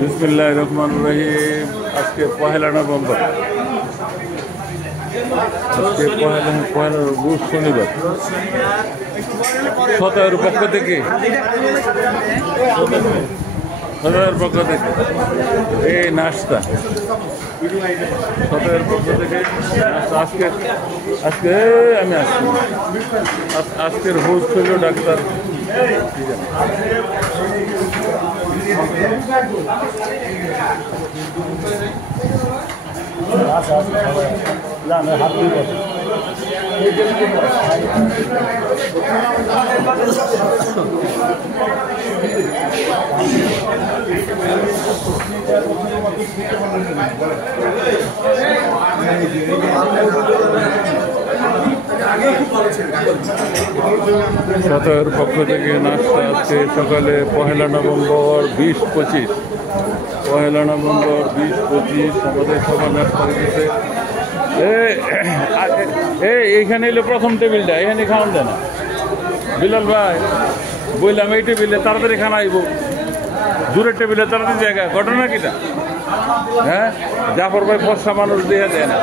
বিসমিল্লাহির রহমানির রহিম। আজকে পহেলা নভেম্বর, আজকে পহেলা রোজ শনিবার। সতের পক্ষ থেকে এই নাস্তা, সতের পক্ষ থেকে আজকে আজকে আমি আসছি। আজকের হোস্ট হইল ডাক্তার সতের পক্ষ থেকে নাস্তা আছে সকালে। পহেলা নভেম্বর 20-25, পহেলা নভেম্বর 20-25 আমাদের সবার নাস্তা রেখেছে। এইখানে এলো প্রথম টেবিলটা, এখানে খাওয়ান দেয় না। বিলাল ভাই বললাম এই টেবিলে তাড়াতাড়ি খানা আইব, দূরের টেবিলে তাড়াতাড়ি জায়গা। ঘটনা কিটা? হ্যাঁ, জাফর ভাই ফর্সা মানুষ দিয়ে দেয় না।